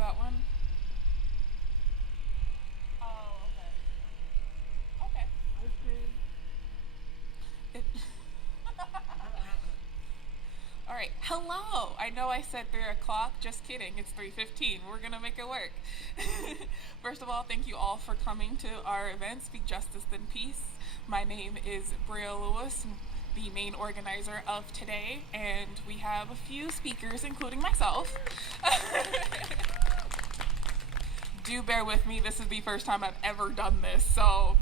that one? Oh, okay. Okay. All right. Hello. I know I said 3 o'clock. Just kidding. It's 3:15. We're gonna make it work. First of all, thank you all for coming to our event, Speak Justice Then Peace. My name is Bria Lewis, the main organizer of today, and we have a few speakers, including myself. Do bear with me. This is the first time I've ever done this, so.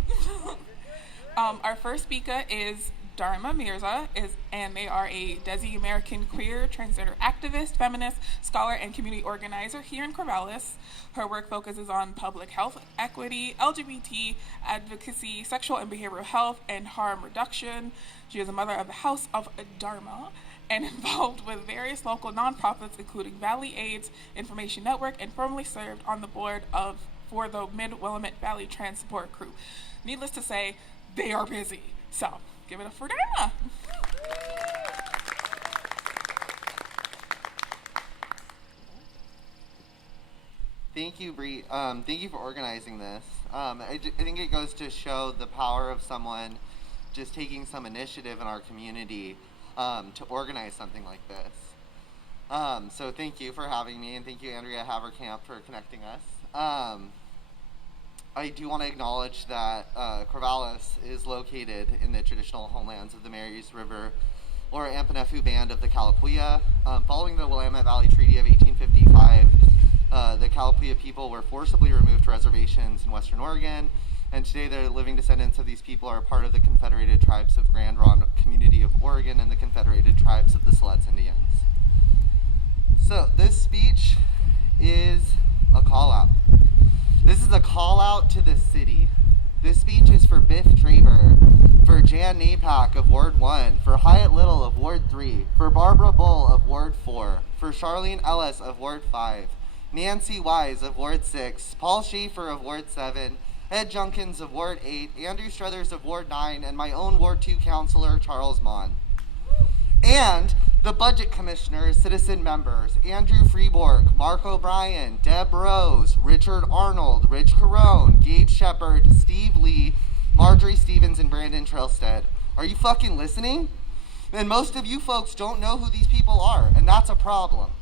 Our first speaker is Dharma Mirza, and they are a Desi American queer, transgender activist, feminist, scholar, and community organizer here in Corvallis. Her work focuses on public health equity, LGBT advocacy, sexual and behavioral health, and harm reduction. She is a mother of the House of Dharma and involved with various local nonprofits, including Valley AIDS Information Network, and formerly served on the board for the Mid-Willamette Valley Transport Crew. Needless to say, they are busy. So, give it up for Dharma. Thank you, Bree. Thank you for organizing this. I think it goes to show the power of someone just taking some initiative in our community to organize something like this. So thank you for having me, and thank you, Andrea Haverkamp, for connecting us. I do want to acknowledge that Corvallis is located in the traditional homelands of the Marys River or Ampanefu Band of the Kalapuya. Following the Willamette Valley Treaty of 1855, the Kalapuya people were forcibly removed to reservations in Western Oregon, and today the living descendants of these people are part of the Confederated Tribes of Grand Ronde Community of Oregon and the Confederated Tribes of the Siletz Indians. So this speech is a call out. This is a call out to the city. This speech is for Biff Traber, for Jan Napak of Ward 1, for Hyatt Little of Ward 3, for Barbara Bull of Ward 4, for Charlene Ellis of Ward 5, Nancy Wise of Ward 6, Paul Schaefer of Ward 7, Ed Junkins of Ward 8, Andrew Struthers of Ward 9, and my own Ward 2 counselor, Charles Mon. And the budget commissioners, citizen members, Andrew Freeborg, Mark O'Brien, Deb Rose, Richard Arnold, Rich Carone, Gabe Shepard, Steve Lee, Marjorie Stevens, and Brandon Trailstead. Are you fucking listening? And most of you folks don't know who these people are, and that's a problem.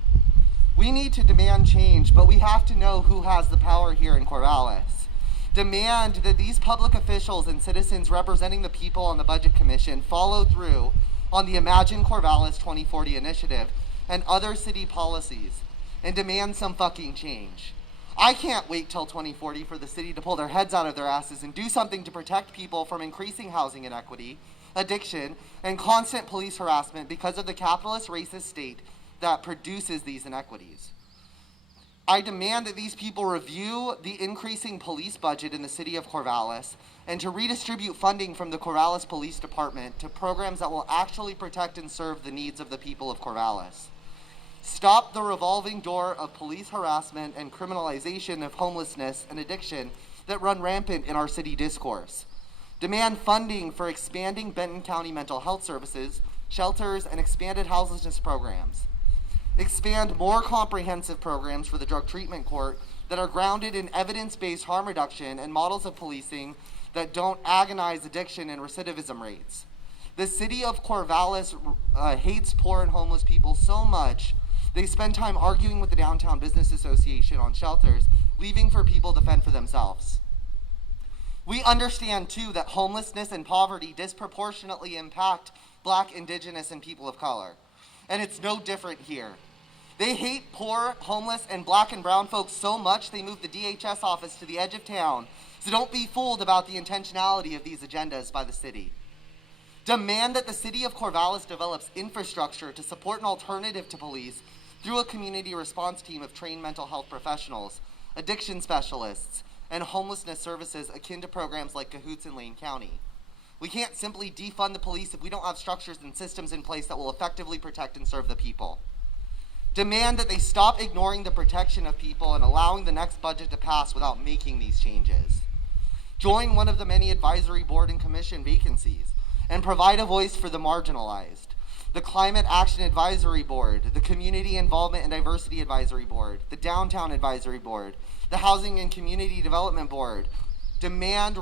We need to demand change, but we have to know who has the power here in Corvallis. Demand that these public officials and citizens representing the people on the Budget Commission follow through on the Imagine Corvallis 2040 initiative and other city policies, and demand some fucking change. I can't wait till 2040 for the city to pull their heads out of their asses and do something to protect people from increasing housing inequity, addiction, and constant police harassment because of the capitalist racist state that produces these inequities. I demand that these people review the increasing police budget in the city of Corvallis and to redistribute funding from the Corvallis Police Department to programs that will actually protect and serve the needs of the people of Corvallis. Stop the revolving door of police harassment and criminalization of homelessness and addiction that run rampant in our city discourse. Demand funding for expanding Benton County mental health services, shelters, and expanded houselessness programs. Expand more comprehensive programs for the drug treatment court that are grounded in evidence-based harm reduction and models of policing that don't agonize addiction and recidivism rates. The city of Corvallis hates poor and homeless people so much, they spend time arguing with the Downtown Business Association on shelters, leaving for people to fend for themselves. We understand, too, that homelessness and poverty disproportionately impact Black, Indigenous, and people of color. And it's no different here. They hate poor, homeless, and Black and brown folks so much they moved the DHS office to the edge of town. So don't be fooled about the intentionality of these agendas by the city. Demand that the city of Corvallis develops infrastructure to support an alternative to police through a community response team of trained mental health professionals, addiction specialists, and homelessness services akin to programs like Cahoots in Lane County. We can't simply defund the police if we don't have structures and systems in place that will effectively protect and serve the people. Demand that they stop ignoring the protection of people and allowing the next budget to pass without making these changes. Join one of the many advisory board and commission vacancies and provide a voice for the marginalized. the Climate Action Advisory Board, the Community Involvement and Diversity Advisory Board, the Downtown Advisory Board, the Housing and Community Development Board. Demand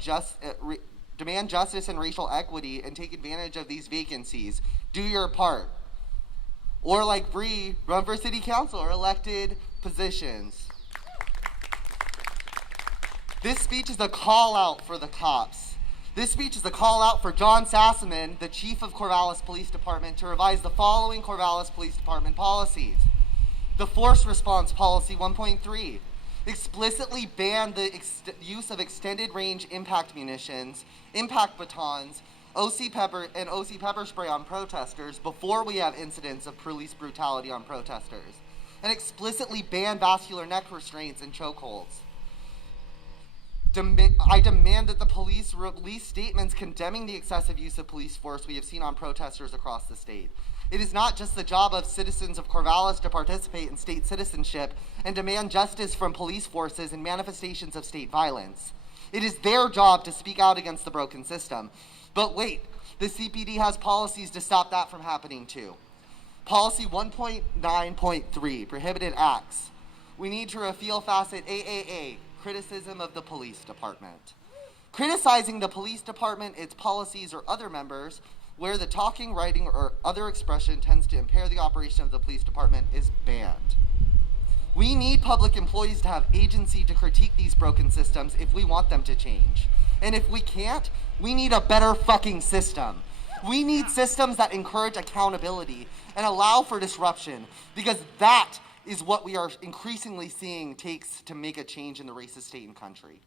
justice and racial equity and take advantage of these vacancies. Do your part. Or like Bree, run for city council or elected positions. This speech is a call out for the cops. This speech is a call out for John Sassaman, the chief of Corvallis Police Department, to revise the following Corvallis Police Department policies. The Force Response Policy 1.3. Explicitly ban the use of extended range impact munitions, impact batons, OC pepper spray on protesters before we have incidents of police brutality on protesters, and explicitly ban vascular neck restraints and chokeholds. I demand that the police release statements condemning the excessive use of police force we have seen on protesters across the state. It is not just the job of citizens of Corvallis to participate in state citizenship and demand justice from police forces and manifestations of state violence. It is their job to speak out against the broken system. But wait, the CPD has policies to stop that from happening too. Policy 1.9.3, prohibited acts. We need to repeal facet AAA, criticism of the police department. Criticizing the police department, its policies, or other members where the talking, writing, or other expression tends to impair the operation of the police department is banned. We need public employees to have agency to critique these broken systems if we want them to change. And if we can't, we need a better fucking system. We need systems that encourage accountability and allow for disruption, because that is what we are increasingly seeing takes to make a change in the racist state and country.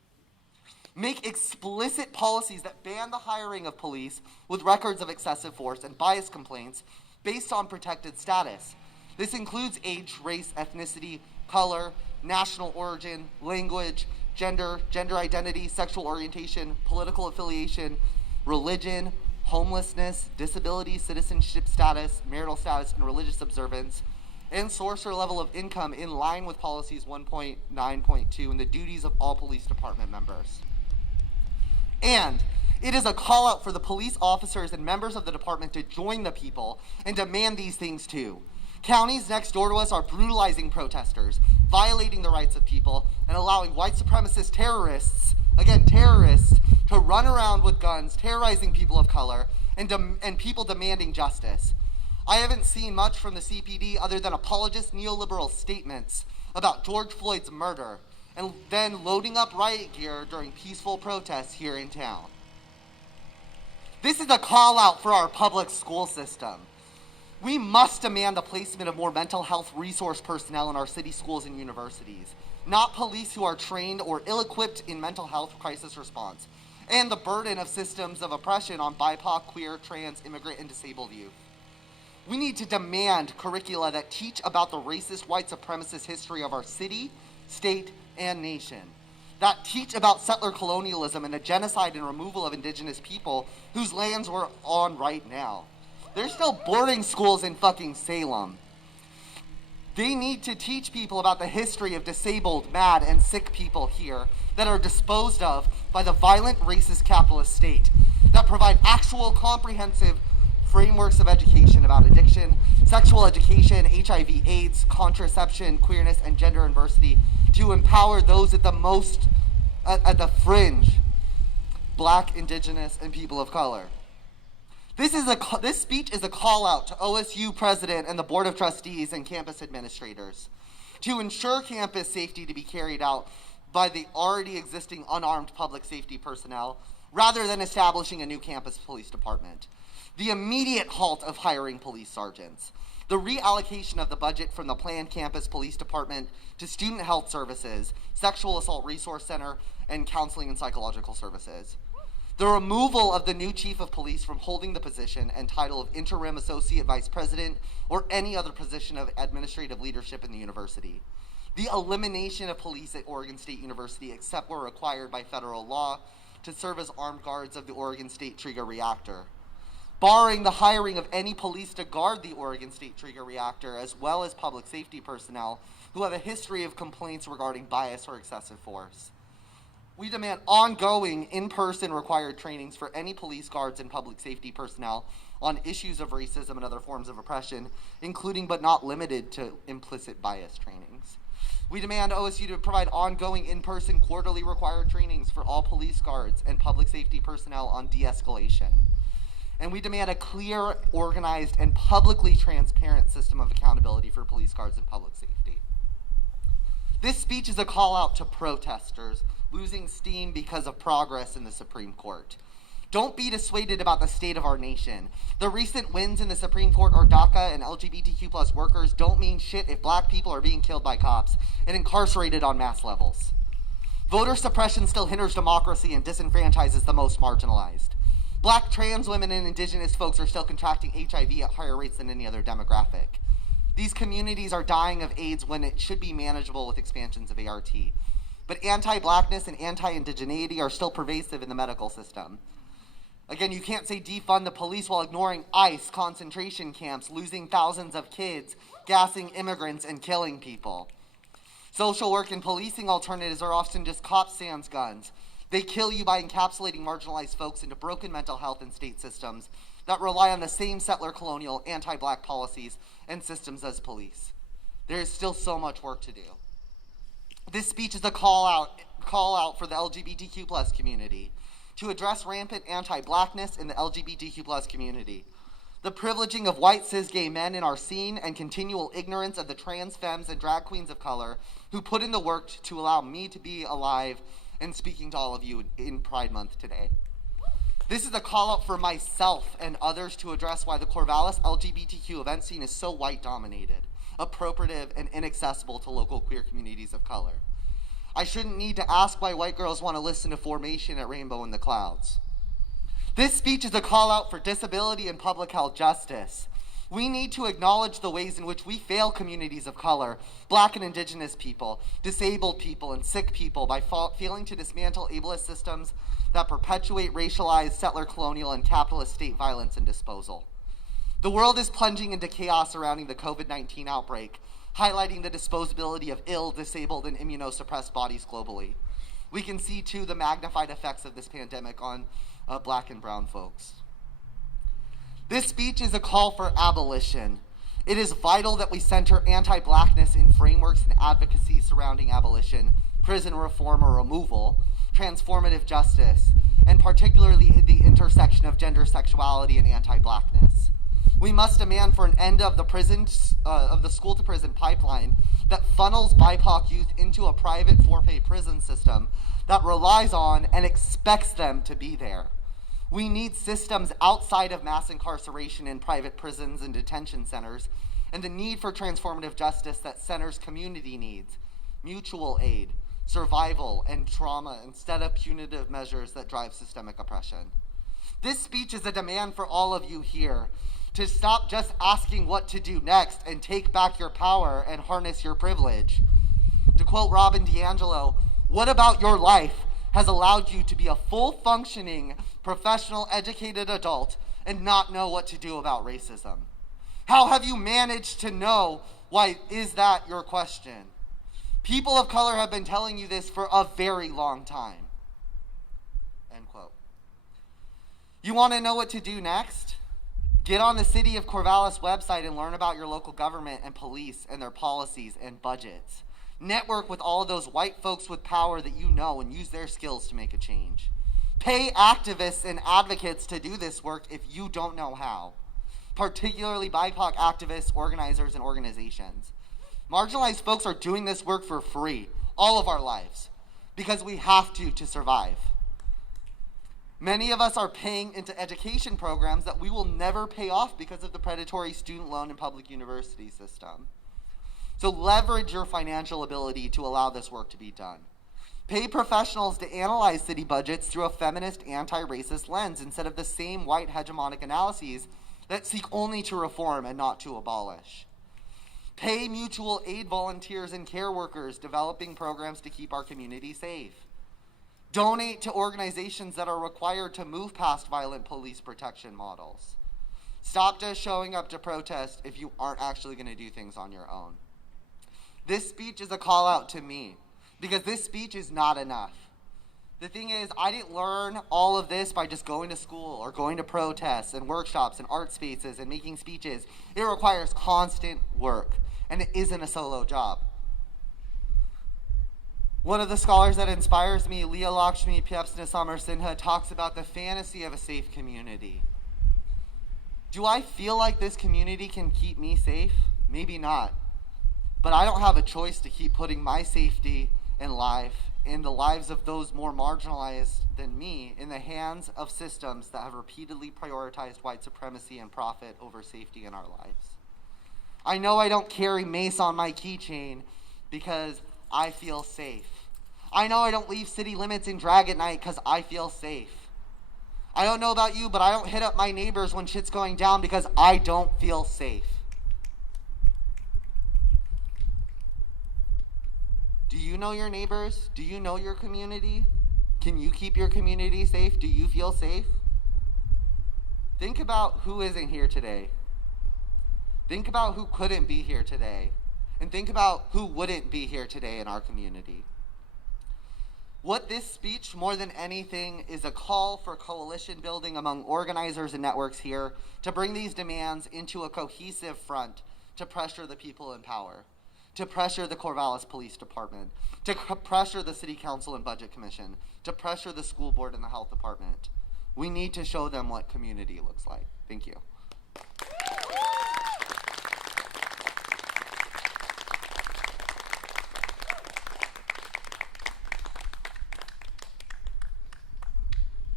Make explicit policies that ban the hiring of police with records of excessive force and bias complaints based on protected status. This includes age, race, ethnicity, color, national origin, language, gender identity, sexual orientation, political affiliation, religion, homelessness, disability, citizenship status, marital status, and religious observance, and source or level of income in line with policies 1.9.2 and the duties of all police department members. And it is a call out for the police officers and members of the department to join the people and demand these things too. Counties next door to us are brutalizing protesters, violating the rights of people, and allowing white supremacist terrorists, again terrorists, to run around with guns, terrorizing people of color, and people demanding justice. I haven't seen much from the CPD other than apologist neoliberal statements about George Floyd's murder, and then loading up riot gear during peaceful protests here in town. This is a call out for our public school system. We must demand the placement of more mental health resource personnel in our city schools and universities, not police who are trained or ill-equipped in mental health crisis response, and the burden of systems of oppression on BIPOC, queer, trans, immigrant, and disabled youth. We need to demand curricula that teach about the racist white supremacist history of our city, state, and nation, that teach about settler colonialism and the genocide and removal of indigenous people whose lands we're on right now. There's still boarding schools in fucking Salem. They need to teach people about the history of disabled, mad, and sick people here that are disposed of by the violent, racist capitalist state, that provide actual, comprehensive frameworks of education about addiction, sexual education, HIV, AIDS, contraception, queerness, and gender diversity to empower those at the fringe, Black, Indigenous, and people of color. This speech is a call out to OSU president and the board of trustees and campus administrators to ensure campus safety to be carried out by the already existing unarmed public safety personnel rather than establishing a new campus police department. The immediate halt of hiring police sergeants. The reallocation of the budget from the planned campus police department to student health services, sexual assault resource center, and counseling and psychological services. The removal of the new chief of police from holding the position and title of interim associate vice president or any other position of administrative leadership in the university. The elimination of police at Oregon State University except where required by federal law to serve as armed guards of the Oregon State Trigger Reactor. Barring the hiring of any police to guard the Oregon State Trigger Reactor, as well as public safety personnel who have a history of complaints regarding bias or excessive force. We demand ongoing in-person required trainings for any police guards and public safety personnel on issues of racism and other forms of oppression, including but not limited to implicit bias trainings. We demand OSU to provide ongoing in-person quarterly required trainings for all police guards and public safety personnel on de-escalation. And we demand a clear, organized, and publicly transparent system of accountability for police guards and public safety. This speech is a call out to protesters losing steam because of progress in the Supreme Court. Don't be dissuaded about the state of our nation. The recent wins in the Supreme Court or DACA and LGBTQ+ workers don't mean shit if black people are being killed by cops and incarcerated on mass levels. Voter suppression still hinders democracy and disenfranchises the most marginalized. Black, trans women, and indigenous folks are still contracting HIV at higher rates than any other demographic. These communities are dying of AIDS when it should be manageable with expansions of ART. But anti-blackness and anti-indigeneity are still pervasive in the medical system. Again, you can't say defund the police while ignoring ICE concentration camps, losing thousands of kids, gassing immigrants, and killing people. Social work and policing alternatives are often just cops sans guns. They kill you by encapsulating marginalized folks into broken mental health and state systems that rely on the same settler colonial anti-black policies and systems as police. There is still so much work to do. This speech is a call out for the LGBTQ+ community to address rampant anti-blackness in the LGBTQ+ community, the privileging of white cis gay men in our scene, and continual ignorance of the trans femmes and drag queens of color who put in the work to allow me to be alive and speaking to all of you in Pride Month today. This is a call out for myself and others to address why the Corvallis LGBTQ event scene is so white dominated, appropriative, and inaccessible to local queer communities of color. I shouldn't need to ask why white girls want to listen to Formation at Rainbow in the Clouds. This speech is a call out for disability and public health justice. We need to acknowledge the ways in which we fail communities of color, black and indigenous people, disabled people, and sick people by failing to dismantle ableist systems that perpetuate racialized, settler, colonial, and capitalist state violence and disposal. The world is plunging into chaos surrounding the COVID-19 outbreak, highlighting the disposability of ill, disabled, and immunosuppressed bodies globally. We can see, too, the magnified effects of this pandemic on black and brown folks. This speech is a call for abolition. It is vital that we center anti-blackness in frameworks and advocacy surrounding abolition, prison reform or removal, transformative justice, and particularly the intersection of gender, sexuality, and anti-blackness. We must demand for an end of the school-to-prison pipeline that funnels BIPOC youth into a private for-pay prison system that relies on and expects them to be there. We need systems outside of mass incarceration in private prisons and detention centers, and the need for transformative justice that centers community needs, mutual aid, survival, and trauma instead of punitive measures that drive systemic oppression. This speech is a demand for all of you here to stop just asking what to do next and take back your power and harness your privilege. To quote Robin DiAngelo, "What about your life has allowed you to be a full-functioning, professional, educated adult and not know what to do about racism? How have you managed to know? Why is that your question? People of color have been telling you this for a very long time." End quote. You want to know what to do next? Get on the City of Corvallis website and learn about your local government and police and their policies and budgets. Network with all of those white folks with power that you know and use their skills to make a change. Pay activists and advocates to do this work if you don't know how, particularly BIPOC activists, organizers, and organizations. Marginalized folks are doing this work for free, all of our lives, because we have to survive. Many of us are paying into education programs that we will never pay off because of the predatory student loan and public university system. So leverage your financial ability to allow this work to be done. Pay professionals to analyze city budgets through a feminist, anti-racist lens instead of the same white hegemonic analyses that seek only to reform and not to abolish. Pay mutual aid volunteers and care workers developing programs to keep our community safe. Donate to organizations that are required to move past violent police protection models. Stop just showing up to protest if you aren't actually going to do things on your own. This speech is a call out to me, because this speech is not enough. The thing is, I didn't learn all of this by just going to school or going to protests and workshops and art spaces and making speeches. It requires constant work, and it isn't a solo job. One of the scholars that inspires me, Leah Lakshmi Pyapsnasamar-Sinha, talks about the fantasy of a safe community. Do I feel like this community can keep me safe? Maybe not. But I don't have a choice to keep putting my safety and life and the lives of those more marginalized than me in the hands of systems that have repeatedly prioritized white supremacy and profit over safety in our lives. I know I don't carry mace on my keychain because I feel safe. I know I don't leave city limits and drag at night because I feel safe. I don't know about you, but I don't hit up my neighbors when shit's going down because I don't feel safe. Do you know your neighbors? Do you know your community? Can you keep your community safe? Do you feel safe? Think about who isn't here today. Think about who couldn't be here today. And think about who wouldn't be here today in our community. What this speech, more than anything, is a call for coalition building among organizers and networks here to bring these demands into a cohesive front to pressure the people in power, to pressure the Corvallis Police Department, to pressure the City Council and Budget Commission, to pressure the school board and the health department. We need to show them what community looks like. Thank you.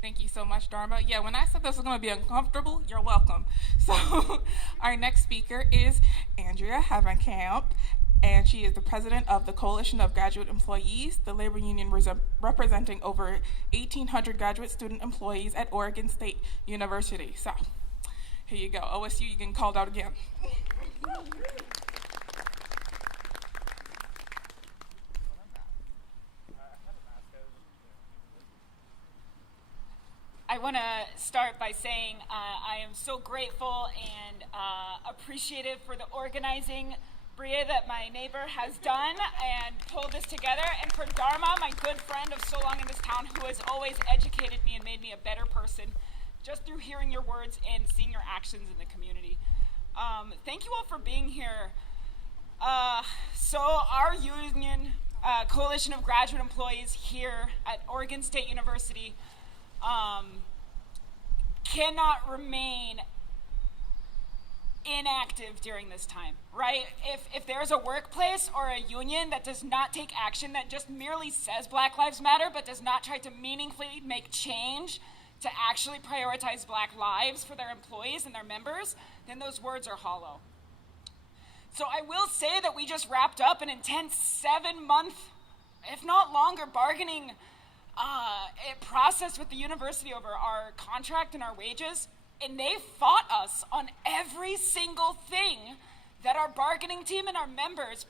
Thank you so much, Dharma. Yeah, when I said this was going to be uncomfortable, you're welcome. So our next speaker is Andrea Havenkamp, and she is the president of the Coalition of Graduate Employees, the labor union representing over 1,800 graduate student employees at Oregon State University. So here you go. OSU, you getting called out again. I want to start by saying I am so grateful and appreciative for the organizing, Bria, that my neighbor has done and pulled this together, and for Dharma, my good friend of so long in this town, who has always educated me and made me a better person just through hearing your words and seeing your actions in the community. Thank you all for being here. So our union, Coalition of Graduate Employees here at Oregon State University, cannot remain inactive during this time, right? If there's a workplace or a union that does not take action, that just merely says Black Lives Matter, but does not try to meaningfully make change to actually prioritize Black lives for their employees and their members, then those words are hollow. So I will say that we just wrapped up an intense 7-month, if not longer, bargaining process with the university over our contract and our wages, and they fought us on every single thing that our bargaining team and our members,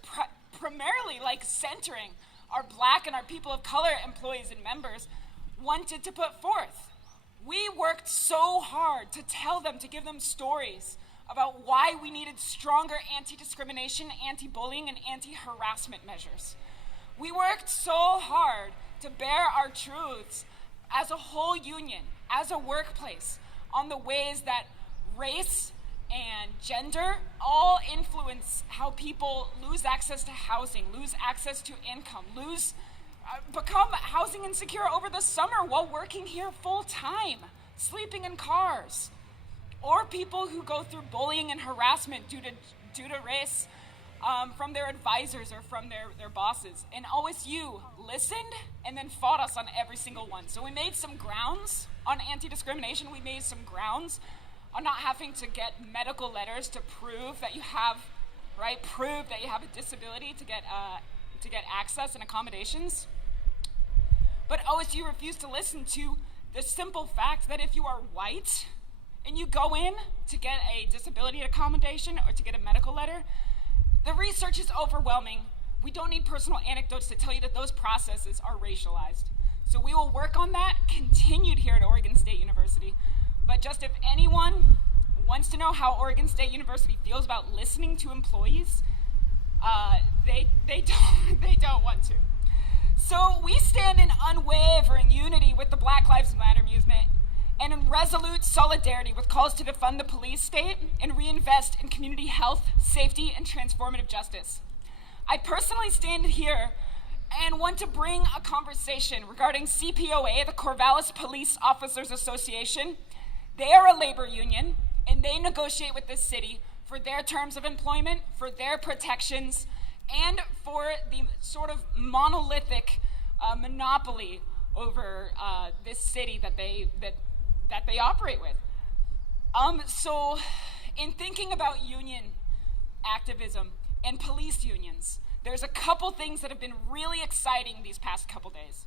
primarily like centering our Black and our people of color employees and members, wanted to put forth. We worked so hard to tell them, to give them stories about why we needed stronger anti-discrimination, anti-bullying, and anti-harassment measures. We worked so hard to bear our truths as a whole union, as a workplace, on the ways that race and gender all influence how people lose access to housing, lose access to income, become housing insecure over the summer while working here full time, sleeping in cars, or people who go through bullying and harassment due to race from their advisors or from their bosses. And OSU listened and then fought us on every single one. So we made some grounds on anti-discrimination. We made some grounds on not having to get medical letters to prove that you have, prove that you have a disability to get access and accommodations. But OSU refused to listen to the simple fact that if you are white and you go in to get a disability accommodation or to get a medical letter, the research is overwhelming. We don't need personal anecdotes to tell you that those processes are racialized. So we will work on that, continued here at Oregon State University. But just if anyone wants to know how Oregon State University feels about listening to employees, they don't want to. So we stand in unwavering unity with the Black Lives Matter movement and in resolute solidarity with calls to defund the police state and reinvest in community health, safety, and transformative justice. I personally stand here and want to bring a conversation regarding CPOA, the Corvallis Police Officers Association. They are a labor union, and they negotiate with this city for their terms of employment, for their protections, and for the sort of monolithic monopoly over this city that they operate with. So in thinking about union activism and police unions, there's a couple things that have been really exciting these past couple days.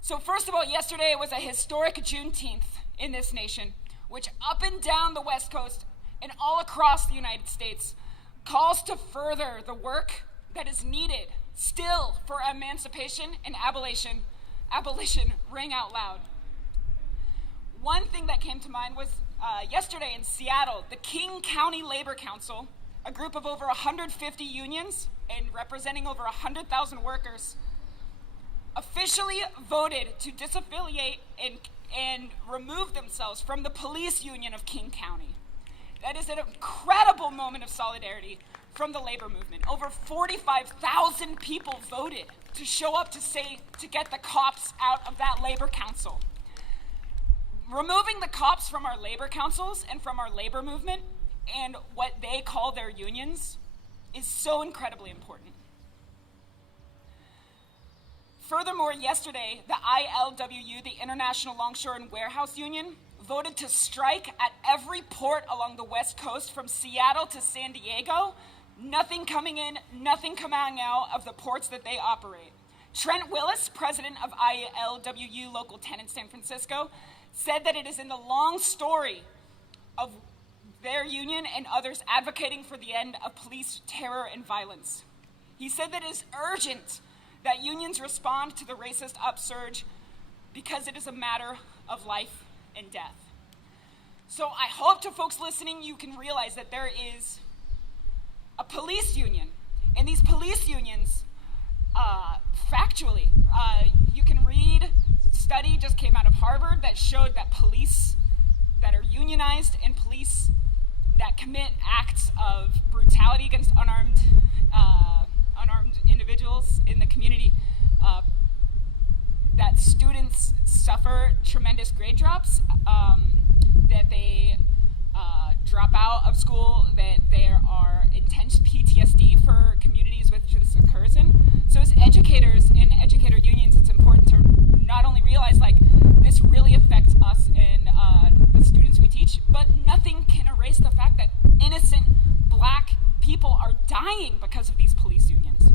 So first of all, yesterday was a historic Juneteenth in this nation, which up and down the West Coast and all across the United States calls to further the work that is needed still for emancipation and abolition ring out loud. One thing that came to mind was yesterday in Seattle, the King County Labor Council, a group of over 150 unions and representing over 100,000 workers, officially voted to disaffiliate and remove themselves from the police union of King County. That is an incredible moment of solidarity from the labor movement. Over 45,000 people voted to show up to get the cops out of that labor council. Removing the cops from our labor councils and from our labor movement and what they call their unions is so incredibly important. Furthermore, yesterday, the ILWU, the International Longshore and Warehouse Union, voted to strike at every port along the West Coast from Seattle to San Diego. Nothing coming in, nothing coming out of the ports that they operate. Trent Willis, president of ILWU Local 10 in San Francisco, said that it is in the long story of their union and others advocating for the end of police terror and violence. He said that it is urgent that unions respond to the racist upsurge because it is a matter of life and death. So I hope to folks listening, you can realize that there is a police union, and these police unions, factually, you can read, study just came out of Harvard that showed that police that are unionized and police that commit acts of brutality against unarmed individuals in the community, that students suffer tremendous grade drops, that they drop out of school, that there are intense PTSD for communities which this occurs in. So as educators in educator unions, it's important to not only realize like this really affects us and the students we teach, but nothing can erase the fact that innocent Black people are dying because of these police unions.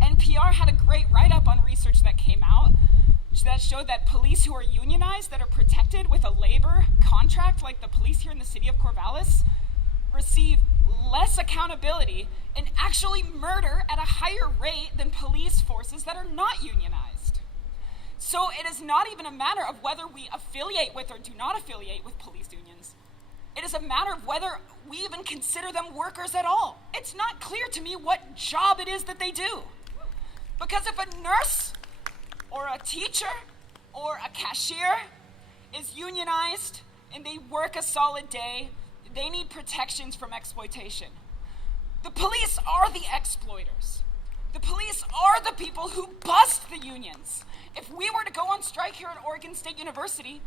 NPR had a great write-up on research that came out that showed that police who are unionized, that are protected with a labor contract like the police here in the city of Corvallis, receive less accountability and actually murder at a higher rate than police forces that are not unionized. So it is not even a matter of whether we affiliate with or do not affiliate with police unions. It is a matter of whether we even consider them workers at all. It's not clear to me what job it is that they do. Because if a nurse or a teacher or a cashier is unionized and they work a solid day, they need protections from exploitation. The police are the exploiters. The police are the people who bust the unions. If we were to go on strike here at Oregon State University,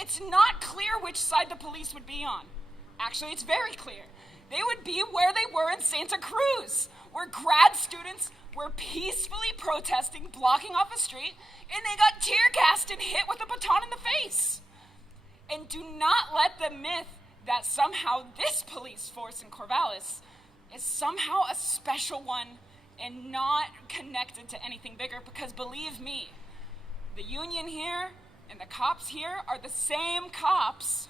it's not clear which side the police would be on. Actually, it's very clear. They would be where they were in Santa Cruz, where grad students were peacefully protesting, blocking off a street, and they got tear gassed and hit with a baton in the face. And do not let the myth that somehow this police force in Corvallis is somehow a special one and not connected to anything bigger, because believe me, the union here and the cops here are the same cops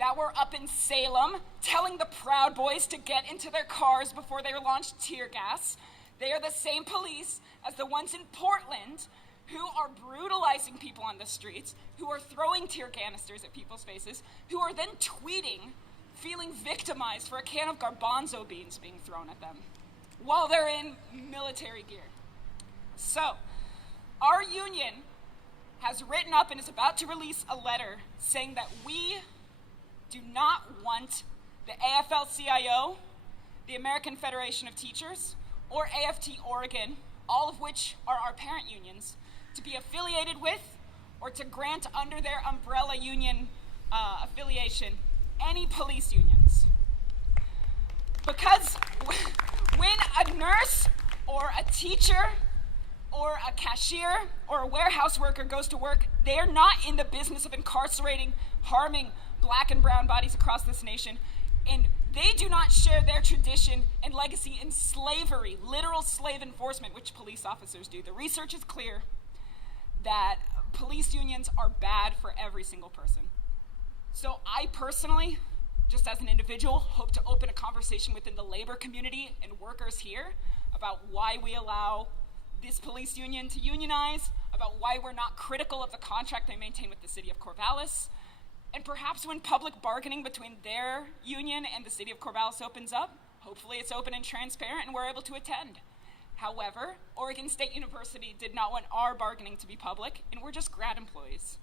that were up in Salem telling the Proud Boys to get into their cars before they launched tear gas. They are the same police as the ones in Portland who are brutalizing people on the streets, who are throwing tear canisters at people's faces, who are then tweeting, feeling victimized for a can of garbanzo beans being thrown at them while they're in military gear. So, our union has written up and is about to release a letter saying that we do not want the AFL-CIO, the American Federation of Teachers, or AFT Oregon, all of which are our parent unions, to be affiliated with or to grant under their umbrella union affiliation any police unions. Because when a nurse or a teacher or a cashier or a warehouse worker goes to work, they are not in the business of incarcerating, harming Black and brown bodies across this nation, and they do not share their tradition and legacy in slavery, literal slave enforcement, which police officers do. The research is clear that police unions are bad for every single person. So I personally, just as an individual, hope to open a conversation within the labor community and workers here about why we allow this police union to unionize, about why we're not critical of the contract they maintain with the city of Corvallis, and perhaps when public bargaining between their union and the city of Corvallis opens up, hopefully it's open and transparent and we're able to attend. However, Oregon State University did not want our bargaining to be public, and we're just grad employees.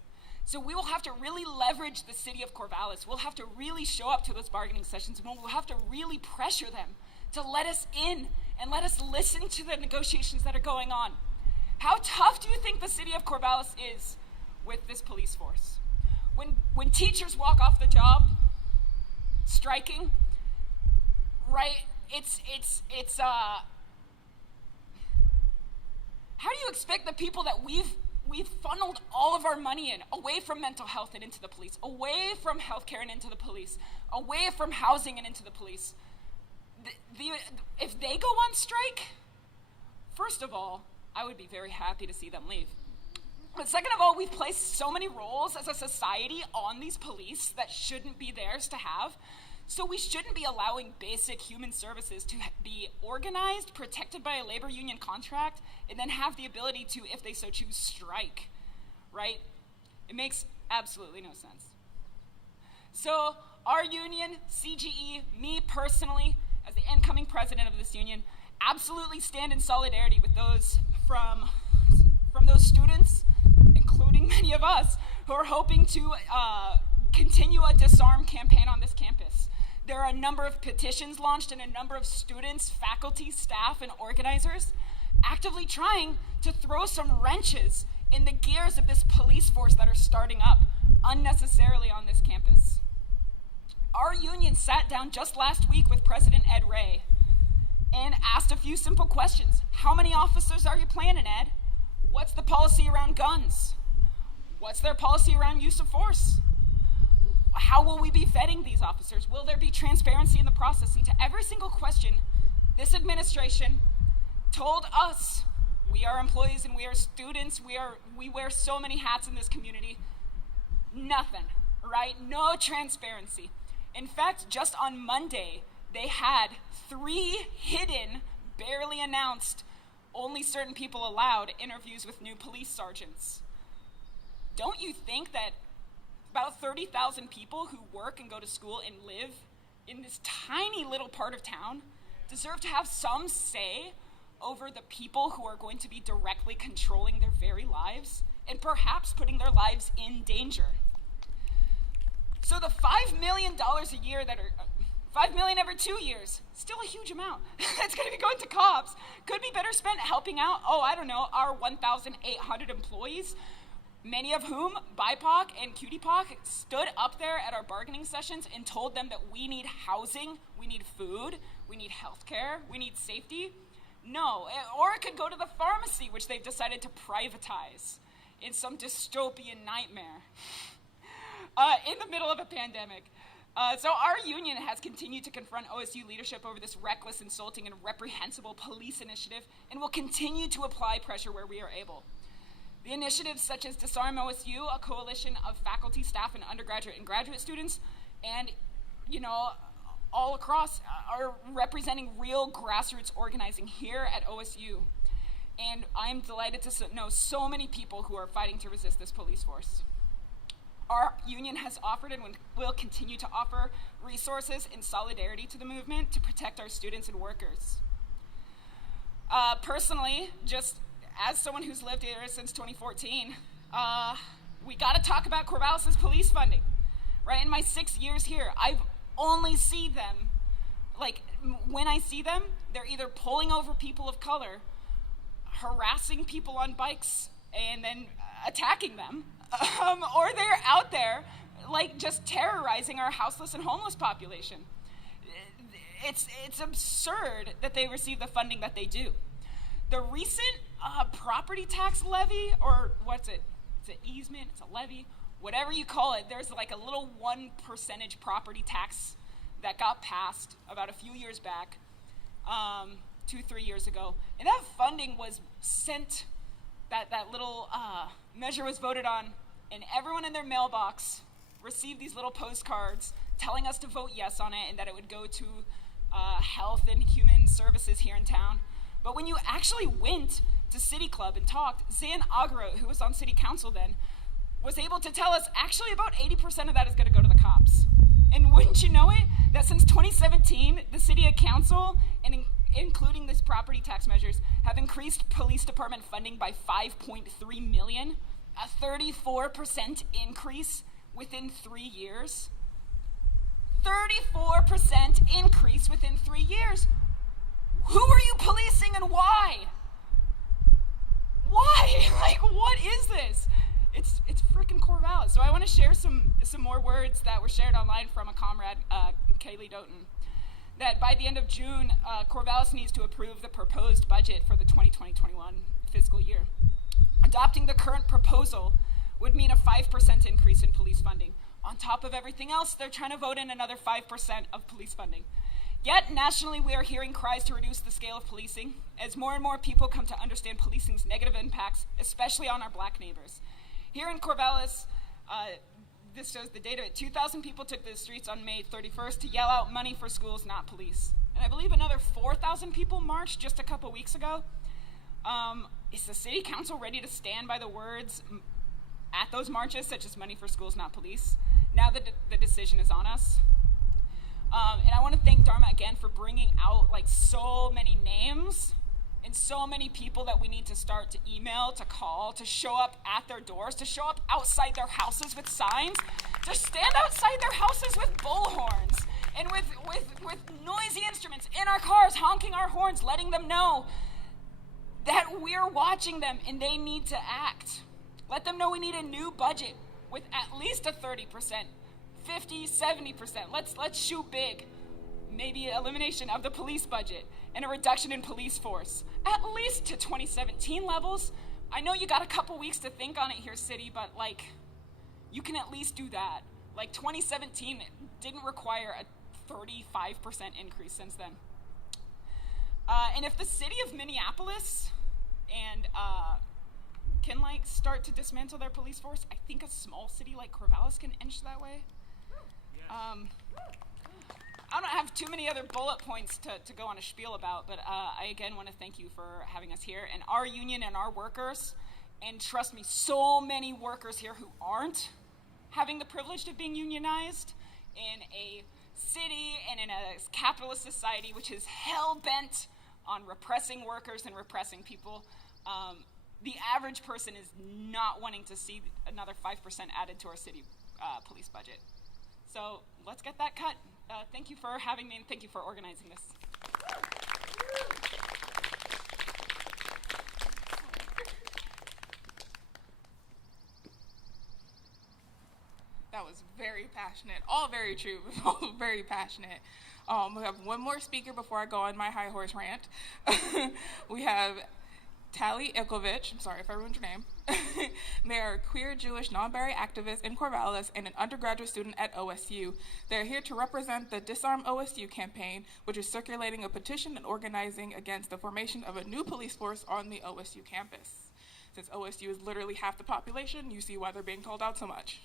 So we will have to really leverage the city of Corvallis. We'll have to really show up to those bargaining sessions, and we'll have to really pressure them to let us in and let us listen to the negotiations that are going on. How tough do you think the city of Corvallis is with this police force? When teachers walk off the job, striking, right, how do you expect the people that we've funneled all of our money in, away from mental health and into the police, away from healthcare and into the police, away from housing and into the police, if they go on strike, first of all, I would be very happy to see them leave. But second of all, we've placed so many roles as a society on these police that shouldn't be theirs to have. So we shouldn't be allowing basic human services to be organized, protected by a labor union contract, and then have the ability to, if they so choose, strike, right? It makes absolutely no sense. So our union, CGE, me personally, as the incoming president of this union, absolutely stand in solidarity with those from those students, including many of us, who are hoping to continue a disarm campaign on this campus. There are a number of petitions launched and a number of students, faculty, staff, and organizers actively trying to throw some wrenches in the gears of this police force that are starting up unnecessarily on this campus. Our union sat down just last week with President Ed Ray and asked a few simple questions. How many officers are you planning, Ed? What's the policy around guns? What's their policy around use of force? How will we be vetting these officers? Will there be transparency in the process? And to every single question, this administration told us, we are employees and we are students, we wear so many hats in this community, nothing, right? No transparency. In fact, just on Monday, they had 3 hidden, barely announced, only certain people allowed interviews with new police sergeants. Don't you think that about 30,000 people who work and go to school and live in this tiny little part of town deserve to have some say over the people who are going to be directly controlling their very lives and perhaps putting their lives in danger? So the $5 million a year that are $5 million every 2 years, still a huge amount. It's going to be going to cops. Could be better spent helping out, our 1,800 employees, many of whom, BIPOC and QTPOC, stood up there at our bargaining sessions and told them that we need housing, we need food, we need healthcare, we need safety. No, or it could go to the pharmacy, which they've decided to privatize in some dystopian nightmare in the middle of a pandemic. So our union has continued to confront OSU leadership over this reckless, insulting, and reprehensible police initiative, and will continue to apply pressure where we are able. The initiatives such as Disarm OSU, a coalition of faculty, staff, and undergraduate and graduate students, and, all across are representing real grassroots organizing here at OSU. And I'm delighted to know so many people who are fighting to resist this police force. Our union has offered and will continue to offer resources and solidarity to the movement to protect our students and workers. Personally, just as someone who's lived here since 2014, we got to talk about Corvallis' police funding. Right? In my 6 years here, I've only seen them, when I see them, they're either pulling over people of color, harassing people on bikes, and then attacking them, or they're out there, just terrorizing our houseless and homeless population. It's absurd that they receive the funding that they do. The recent property tax levy, or what's it? It's an easement, it's a levy, whatever you call it, there's a little 1% property tax that got passed about a few years back, 2-3 years ago. And that funding was sent, that little measure was voted on, and everyone in their mailbox received these little postcards telling us to vote yes on it and that it would go to health and human services here in town. But when you actually went to City Club and talked, Zan Agro, who was on City Council then, was able to tell us actually about 80% of that is going to go to the cops. And wouldn't you know it, that since 2017, the City Council, and including these property tax measures, have increased police department funding by $5.3 million, a 34% increase within 3 years. 34% increase within 3 years. Who are you policing and why? Why? What is this? It's frickin' Corvallis. So I want to share some more words that were shared online from a comrade, Kaylee Doughton, that by the end of June, Corvallis needs to approve the proposed budget for the 2020-21 fiscal year. Adopting the current proposal would mean a 5% increase in police funding. On top of everything else, they're trying to vote in another 5% of police funding. Yet, nationally, we are hearing cries to reduce the scale of policing as more and more people come to understand policing's negative impacts, especially on our black neighbors. Here in Corvallis, this shows the data. 2,000 people took to the streets on May 31st to yell out money for schools, not police. And I believe another 4,000 people marched just a couple weeks ago. Is the City Council ready to stand by the words at those marches, such as money for schools, not police? Now that the decision is on us. And I want to thank Dharma again for bringing out so many names and so many people that we need to start to email, to call, to show up at their doors, to show up outside their houses with signs, to stand outside their houses with bullhorns and with noisy instruments in our cars, honking our horns, letting them know that we're watching them and they need to act. Let them know we need a new budget with at least a 30%, 50, 70%. Let's shoot big. Maybe elimination of the police budget and a reduction in police force, at least to 2017 levels. I know you got a couple weeks to think on it here, City, but you can at least do that. 2017 didn't require a 35% increase since then. And if the city of Minneapolis and can start to dismantle their police force, I think a small city like Corvallis can inch that way. I don't have too many other bullet points to go on a spiel about, but I again want to thank you for having us here and our union and our workers. And trust me, so many workers here who aren't having the privilege of being unionized in a city and in a capitalist society which is hell-bent on repressing workers and repressing people. The average person is not wanting to see another 5% added to our city police budget. So let's get that cut. Thank you for having me and thank you for organizing this. That was very passionate. All very true, but all very passionate. We have one more speaker before I go on my high horse rant. We have Tali Ikovich, I'm sorry if I ruined your name. They are a queer Jewish non-binary activist in Corvallis and an undergraduate student at OSU. They're here to represent the Disarm OSU campaign, which is circulating a petition and organizing against the formation of a new police force on the OSU campus. Since OSU is literally half the population, you see why they're being called out so much.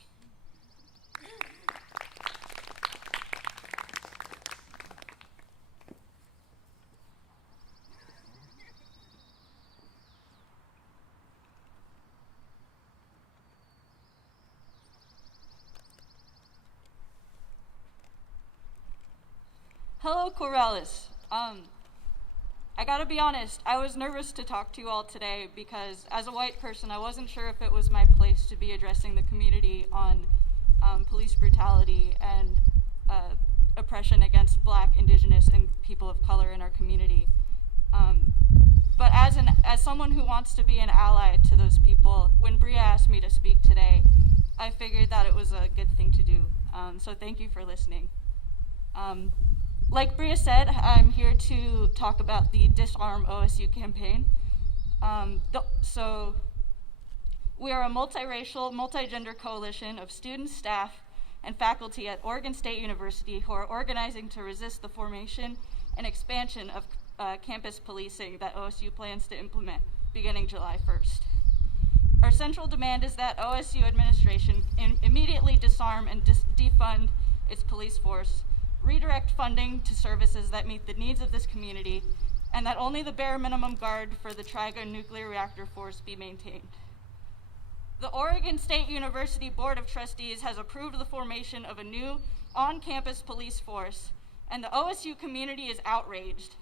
Hello, Corvallis. I gotta be honest, I was nervous to talk to you all today because as a white person, I wasn't sure if it was my place to be addressing the community on police brutality and oppression against Black, Indigenous, and people of color in our community. But as someone who wants to be an ally to those people, when Bria asked me to speak today, I figured that it was a good thing to do. So thank you for listening. Like Bria said, I'm here to talk about the Disarm OSU campaign. So we are a multiracial, multigender coalition of students, staff, and faculty at Oregon State University who are organizing to resist the formation and expansion of campus policing that OSU plans to implement beginning July 1st. Our central demand is that OSU administration immediately disarm and defund its police force, redirect funding to services that meet the needs of this community, and that only the bare minimum guard for the Trigon nuclear reactor force be maintained. The Oregon State University Board of Trustees has approved the formation of a new on-campus police force, and the OSU community is outraged.